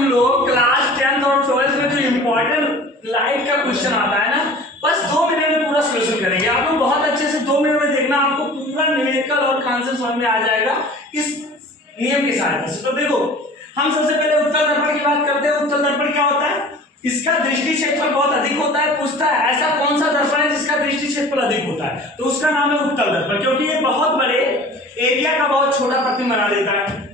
हम लोग class 10th और 12th में जो इम्पोर्टेंट लाइट का क्वेश्चन आता है ना, बस 2 मिनट में पूरा सोल्यूशन करेंगे। आप लोग बहुत अच्छे से 2 मिनट में देखना, आपको पूरा न्यूमेरिकल और कॉन्सेप्ट समझ में आ जाएगा इस नियम के सहायता से। तो देखो, हम सबसे पहले उत्तल दर्पण की बात करते हैं। उत्तल दर्पण क्या होता है? इसका दृष्टि क्षेत्रफल बहुत अधिक होता है। पूछता है ऐसा कौन सा दर्पण है जिसका दृष्टि क्षेत्रफल अधिक होता है, तो उसका नाम है उत्तल दर्पण, क्योंकि ये बहुत बड़े एरिया का बहुत छोटा प्रतिबिंब बना देता है।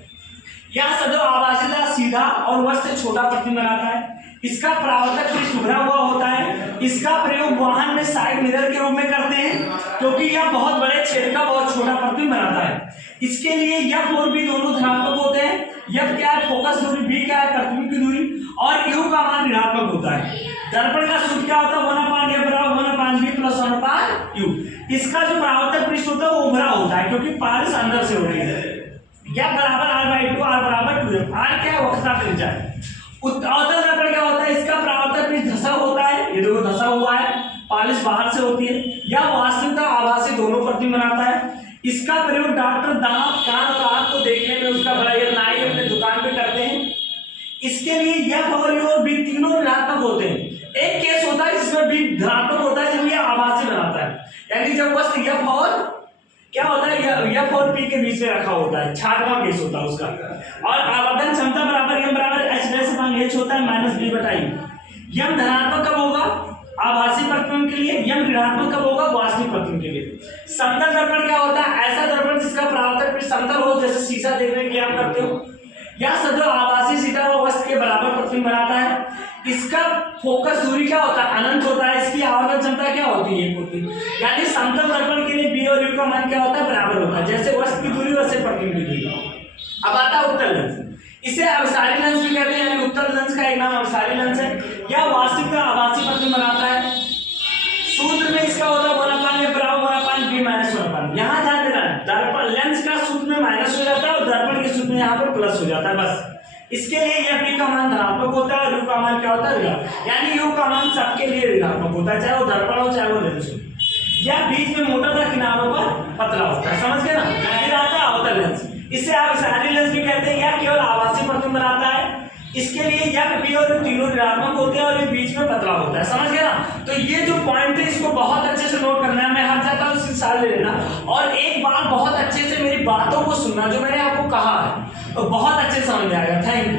यह सदैव आभासीता सीधा और वक्र से छोटा प्रतिबिंब बनाता है। इसका परावर्तक पृष्ठ उभरा हुआ होता है। इसका प्रयोग वाहन में साइड मिरर के रूप में करते हैं, क्योंकि यह बहुत बड़े क्षेत्र का बहुत छोटा प्रतिबिंब बनाता है। इसके लिए F और B दोनों धनात्मक होते हैं। F क्या है? फोकस दूरी, B क्या है? प्रतिबिंब की दूरी, और U का मान ऋणात्मक होता है। दर्पण का सूत्र क्या होता है? 1/f बराबर 1/b प्लस 1/u। इसका जो परावर्तक पृष्ठ होता है वो उभरा होता है, क्योंकि पारस अंदर से हो रही है। क्या बराबर r/2, r बराबर 2f। r क्या है? वक्रता त्रिज्या है। अवतल दर्पण क्या होता है? इसका परावर्तक पृष्ठ धंसा होता है, ये देखो धंसा हुआ है, पालिश बाहर से होती है। यह वास्तविकता आभासी दोनों प्रतिबिंब बनाता है। इसका प्रयोग डॉक्टर दांत, कान और आंख को देखने में उसका बड़ा या नाई अपने दुकान पे करते हैं। इसके लिए F और U और B तीनों ऋणात्मक होते हैं। एक केस होता है जिसमें B धनात्मक होता है, जब यह आभासी बनाता है, यानी जब वस्तु F और क्या होता है, F और P के बीच में रखा होता है, 6वां केस होता है उसका। और आवर्धन क्षमता बराबर M बराबर H' होता है माइनस B/E। M धनात्मक कब होगा? आभासी प्रतिबिंब के लिए। M ऋणात्मक कब होगा? वास्तविक प्रतिबिंब के लिए। समतल दर्पण क्या होता है? ऐसा दर्पण जिसका परावर्तक पृष्ठ समतल हो, जैसे शीशा देखने के लिए आप करते हो। यह सदैव आभासी सीधा व वस्तु के बराबर प्रतिबिंब बनाता है। इसका फोकस दूरी क्या होता है? अनंत होता है। इसकी आवर्धन क्षमता क्या होती है? 1 होती है। यानी समतल दर्पण के लिए B और U का मान क्या होता है? बराबर होता है। जैसे वस्तु की दूरी वैसे प्रतिबिंब की दूरी। अब आता है उत्तल लेंस। इसे अवसारी लेंस भी कहते हैं, यानी उत्तल लेंस का एक नाम अवसारी लेंस है। यह वास्तविक का आभासी प्रतिबिंब बनाता है। सूत्र में इसका होता है 1/f बराबर 1/b माइनस 1/b। यहाँ ध्यान देना, दर्पण लेंस का सूत्र में माइनस हो जाता है और दर्पण के सूत्र में यहाँ पर प्लस हो जाता है, बस। इसके लिए F का मान धनात्मक होता है और U का मान क्या होता है? ऋणात्मक। यानी U का मान सबके लिए ऋणात्मक होता है, चाहे वो दर्पण हो चाहे वो लेंस हो। यह बीच में मोटा था, किनारों पर पतला होता है, समझ गए ना? फिर आता है अवतल लेंस। इसे आप अवसारी लेंस भी कहते हैं। यह केवल आभासी प्रतिबिंब बनाता है। इसके लिए F, B और U तीनों ऋणात्मक होते हैं और ये बीच में पतला होता है, समझ गए ना? तो ये जो पॉइंट है इसको बहुत अच्छे से नोट करना है। मैं हर चाहता हूँ साल ले लेना, और एक बार बहुत अच्छे से मेरी बातों को सुनना जो मैंने आपको कहा है, तो बहुत अच्छे से समझ में आएगा। Thank you.